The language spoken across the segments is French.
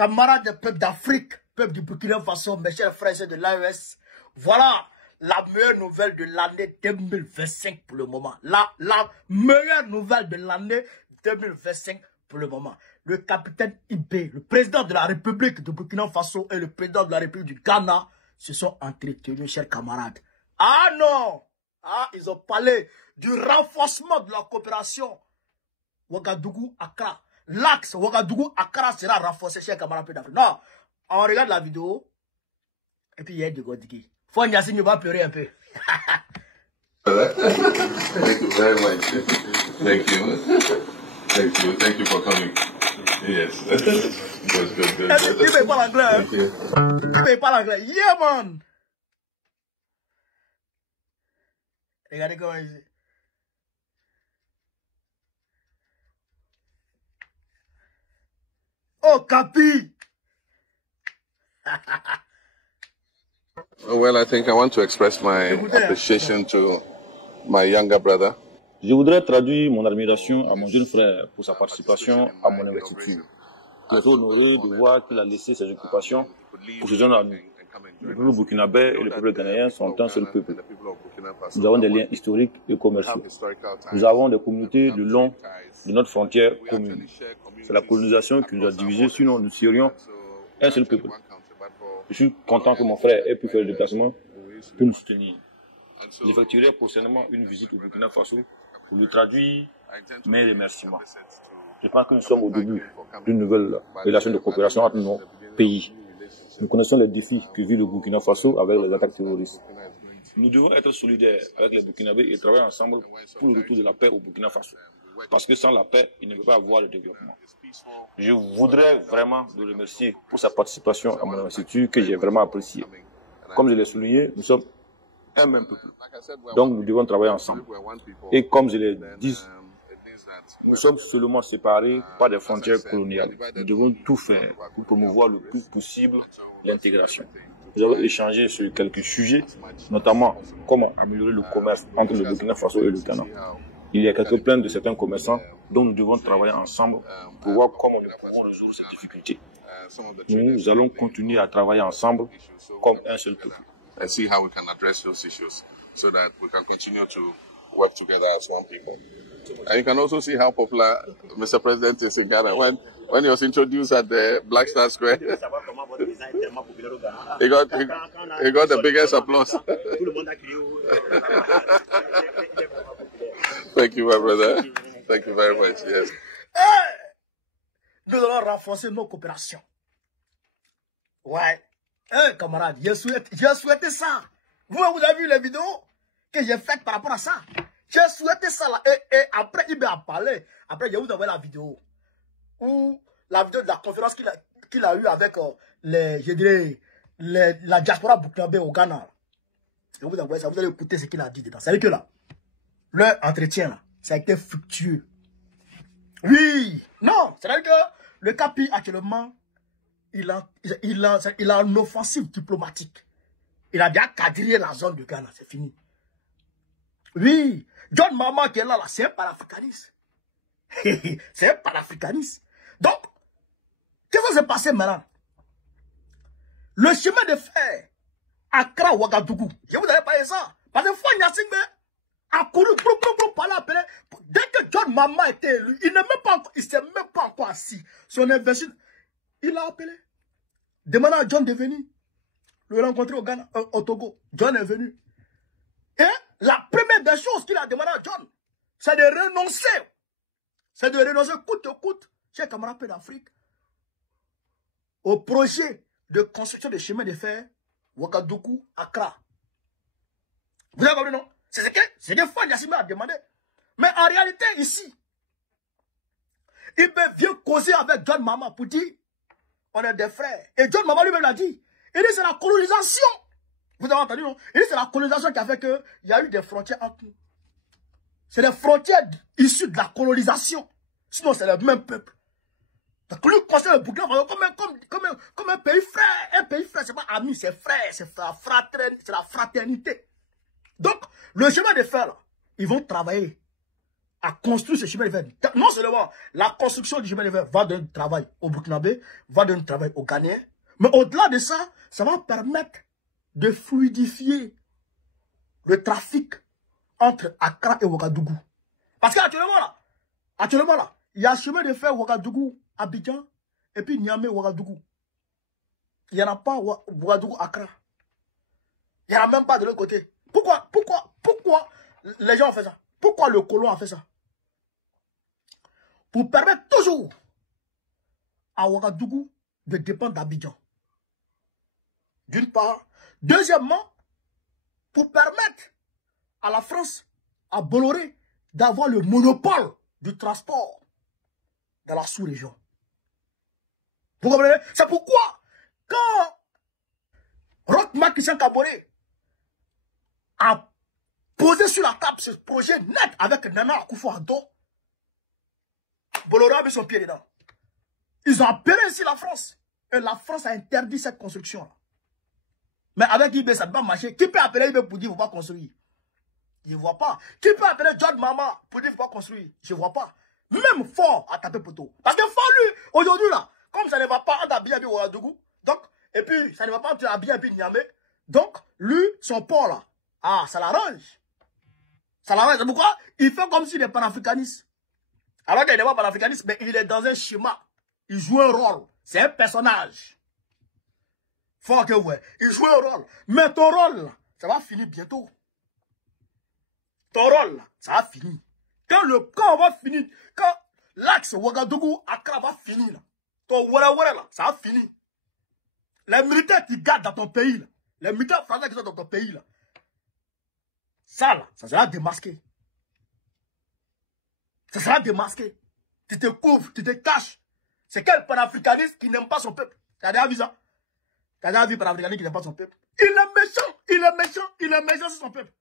camarades des peuples d'Afrique, peuple du Burkina Faso, mes chers frères de l'AES, voilà la meilleure nouvelle de l'année 2025 pour le moment. La meilleure nouvelle de l'année 2025 pour le moment. Le capitaine Ibé, le président de la République de Burkina Faso et le président de la République du Ghana se sont entretenus, chers camarades. Ah non! Ah, ils ont parlé du renforcement de la coopération Ouagadougou-Accra. L'axe Ouagadougou-Accra sera renforcé, chers camarades d'Afrique. Non, on regarde la vidéo et puis il y a du Godigi. Faut Yassine va pleurer un peu. Thank you very much. Thank you. Thank you. Thank you for coming. Yes. Good. Il ne parle anglais. Il parle anglais. Yeah, man. Regardez comment il dit. Oh, Capi. Well, I think I want to express my appreciation to my younger brother. Je voudrais traduire mon admiration à mon jeune frère pour sa participation à mon investiture. Je suis honoré de voir qu'il a laissé ses occupations pour se joindre à nous. Le peuple burkinabé et le peuple ghanéen sont un seul peuple. Nous avons des liens historiques et commerciaux. Nous avons des communautés le long de notre frontière commune. C'est la colonisation qui nous a divisés, sinon nous serions un seul peuple. Je suis content que mon frère ait pu faire le déplacement pour nous soutenir. J'effectuerai prochainement une visite au Burkina Faso pour lui traduire mes remerciements. Je pense que nous sommes au début d'une nouvelle relation de coopération entre nos pays. Nous connaissons les défis que vit le Burkina Faso avec les attaques terroristes. Nous devons être solidaires avec les Burkinabés et travailler ensemble pour le retour de la paix au Burkina Faso. Parce que sans la paix, il ne peut pas avoir de développement. Je voudrais vraiment le remercier pour sa participation à mon investiture que j'ai vraiment appréciée. Comme je l'ai souligné, nous sommes un même peuple. Donc nous devons travailler ensemble. Et comme je l'ai dit, nous sommes seulement séparés par des frontières coloniales. Nous devons tout faire pour promouvoir le plus possible l'intégration. Nous avons échangé sur quelques sujets, notamment comment améliorer le commerce entre le Burkina Faso et le Ghana. Il y a quelques plaintes de certains commerçants dont nous devons travailler ensemble pour voir comment nous pouvons résoudre ces difficultés. Nous allons continuer à travailler ensemble comme un seul peuple. And see how we can address those issues so that we can continue to work together as one people. And you can also see how popular Mr. President is in Ghana. When he was introduced at the Black Star Square, he got the biggest applause. Thank you, my brother. Thank you very much. Yes. Hey! Nous allons renforcer nos coopérations. Ouais. Hey, camarades, j'ai souhaité ça. Vous avez vu les vidéos que j'ai faites par rapport à ça. J'ai souhaité ça là. Et après, il m'a parlé. Après, je vous envoie la vidéo. Ou la vidéo de la conférence qu'il a eue avec la diaspora burkinabé au Ghana. Je vous envoie ça. Vous allez écouter ce qu'il a dit dedans. C'est que là, leur entretien là, ça a été fructueux. Oui. Non, c'est-à-dire que le Capi actuellement, il a une offensive diplomatique. Il a déjà quadrillé la zone de Ghana, c'est fini. Oui, John Mahama qui est là, c'est un panafricaniste. C'est un panafricaniste. Donc, qu'est-ce qui s'est passé maintenant? Le chemin de fer, Accra-Ouagadougou, je vous avais parlé de ça. Parce que Fouad Yassingbe a couru, pour aller appeler. Dès que John Mahama était élu, il ne s'est même pas encore assis. Son investisseur, il a appelé. Demandant à John de venir. Le rencontrer au Ghana, au Togo. John est venu. Et la première des choses qu'il a demandé à John, c'est de renoncer. C'est de renoncer coûte que coûte, chers camarades d'Afrique, au projet de construction de chemin de fer Ouagadougou-Accra. Vous avez compris, non? C'est des fois Yassine a demandé. Mais en réalité, ici, il vient causer avec John Mahama pour dire on est des frères. Et John Mahama lui-même l'a dit. Il dit c'est la colonisation. Vous avez entendu, non? Il dit c'est la colonisation qui a fait qu'il y a eu des frontières entre nous. C'est des frontières issues de la colonisation. Sinon, c'est le même peuple. Donc, lui, considère le Burkina Faso comme un pays frère. Un pays frère, c'est pas ami, c'est frère. C'est la fraternité. Donc, le chemin de fer, là, ils vont travailler à construire ce chemin de fer. Non seulement la construction du chemin de fer va donner du travail au Burkinabé, va donner du travail aux Ghanéens, mais au-delà de ça, ça va permettre de fluidifier le trafic entre Accra et Ouagadougou. Parce qu'actuellement là, il y a un chemin de fer Ouagadougou-Abidjan et puis Niamey-Ouagadougou. Il n'y en a pas Ouagadougou-Accra. Il n'y en a même pas de l'autre côté. Pourquoi les gens ont fait ça? Pourquoi le colon a fait ça? Pour permettre toujours à Ouagadougou de dépendre d'Abidjan. D'une part. Deuxièmement, pour permettre à la France, à Bolloré, d'avoir le monopole du transport dans la sous-région. Vous comprenez? C'est pourquoi, quand Roch-Marc Christian Kaboré a posé sur la table ce projet net avec Nana Akufo-Addo, Bolloré a mis son pied dedans. Ils ont appelé ici la France. Et la France a interdit cette construction-là. Mais avec IB, ça ne va pas marcher. Qui peut appeler IB pour dire qu'il ne faut pas construire? Je ne vois pas. Qui peut appeler John Mama pour dire qu'il ne faut pas construire? Je ne vois pas. Même Fort a tapé poteau. Parce que Fort, lui, aujourd'hui, là, comme ça ne va pas entre Abidjan et Ouagadougou, donc, et puis, ça ne va pas entre Abidjan et puis Niamey, donc, lui, son port, là, ah, ça l'arrange. Ça l'arrange. C'est pourquoi il fait comme s'il est panafricaniste. Alors qu'il n'est pas panafricaniste, mais il est dans un schéma. Il joue un rôle. C'est un personnage. Faut que ouais. Il joue un rôle. Mais ton rôle, là, ça va finir bientôt. Ton rôle, là, ça va finir. Quand on va finir, quand l'axe Ouagadougou-Accra va finir, là, ton Wara là, ça va finir. Les militaires qui gardent dans ton pays, là, les militaires français qui sont dans ton pays, là, ça, là, ça sera démasqué. Ça sera démasqué. Tu te couvres, tu te caches. C'est quel panafricaniste qui n'aime pas son peuple? Tu as déjà vu ça? Tu as déjà vu un panafricaniste qui n'aime pas son peuple? Il est méchant, il est méchant, il est méchant sur son peuple.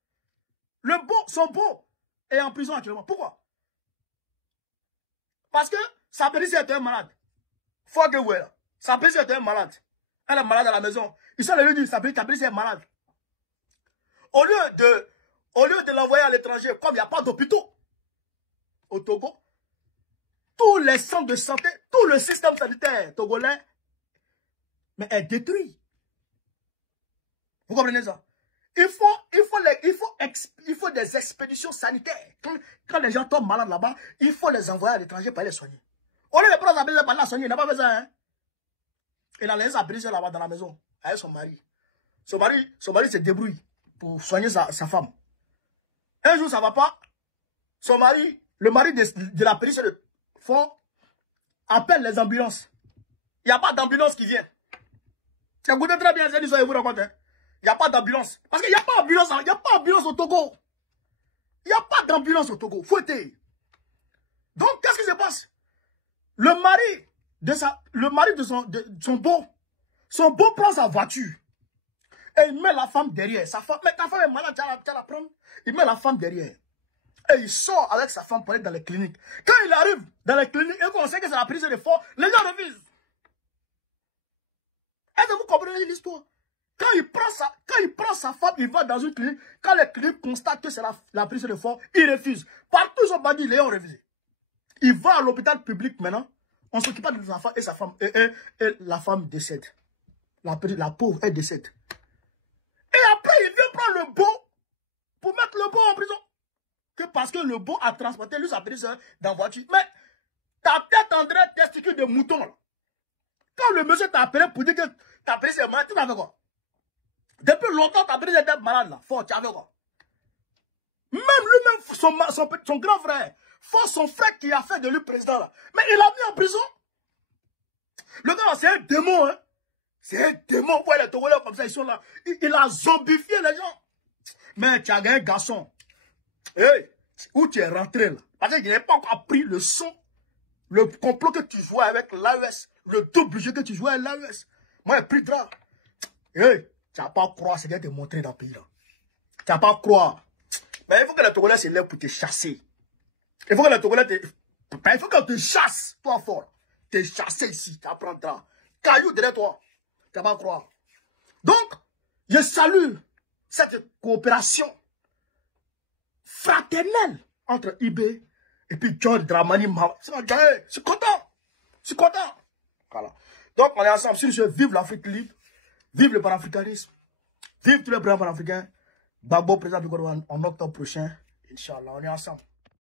Le beau, son beau, est en prison actuellement. Pourquoi? Parce que sa petite était un malade. Faut que vous là. Sa petite était un malade. Elle est malade à la maison. Ils sont allés lui dire, sa petite est malade. Au lieu de l'envoyer à l'étranger, comme il n'y a pas d'hôpitaux au Togo, tous les centres de santé, tout le système sanitaire togolais, mais est détruit. Vous comprenez ça? Il faut des expéditions sanitaires. Quand les gens tombent malades là-bas, il faut les envoyer à l'étranger pour les soigner. Au lieu de prendre la par la soigner, il n'a pas fait ça. Hein? Il a laissé sa brise là-bas dans la maison avec son mari. Son mari se débrouille pour soigner sa femme. Un jour, ça ne va pas. Son mari, le mari de la périsse de Fort, appelle les ambulances. Il n'y a pas d'ambulance qui vient. Écoutez très bien, je vous raconte. Hein? Il n'y a pas d'ambulance. Parce qu'il n'y a pas d'ambulance au Togo. Il n'y a pas d'ambulance au Togo. Fouettez. Donc, qu'est-ce qui se passe? Le mari de son beau prend sa voiture. Et il met la femme derrière. Sa femme, mais ta femme est malade, tu vas la prendre. Il met la femme derrière. Et il sort avec sa femme pour aller dans les cliniques. Quand il arrive dans les cliniques et qu'on sait que c'est la prise de Fort, les gens refusent. Est-ce que vous comprenez l'histoire? Quand il prend sa femme, il va dans une clinique. Quand les cliniques constatent que c'est la prise de Fort, il refuse. Partout son bandit, les ont refusé. Il va à l'hôpital public maintenant. On s'occupe de ses enfants et sa femme. Et la femme décède. La pauvre, elle décède. Et après, il vient prendre le beau pour mettre le beau en prison. Que parce que le beau a transporté lui sa prise dans la voiture. Mais ta tête en train de testicule de mouton. Là. Quand le monsieur t'a appelé pour dire que ta prise est malade, tu t'as fait quoi? Depuis longtemps, ta prise était malade là. Fort, tu as fait quoi? Même lui-même, son grand frère, Fort, son frère qui a fait de lui président là. Mais il l'a mis en prison. Le gars là, c'est un démon, hein. C'est un démon. Vous voyez les Togolais comme ça, ils sont là. Il a zombifié les gens. Mais tu as gagné un garçon. Hey, où tu es rentré là? Parce qu'il n'a pas encore appris le son, le complot que tu jouais avec l'AES, le double jeu que tu jouais avec l'AES. Moi, j'ai pris de là. Hey, tu n'as pas à croire ce qu'il a te montré dans le pays là. Tu n'as pas à croire. Mais il faut que les Togolais se lèvent pour te chasser. Il faut que les Togolais il faut qu'on te chasse, toi fort. Te chasser ici, tu apprendras. Caillou derrière toi. Tu n'as pas à croire. Donc, je salue cette coopération fraternelle entre IB Et puis John Dramani Mahama. Je suis content. Je suis content. Voilà. Donc, on est ensemble. Sur ce, vive l'Afrique libre. Vive le panafricanisme. Vive tous les présidents panafricains. Gbagbo, président du Gouvernement, en octobre prochain. Inch'Allah, on est ensemble.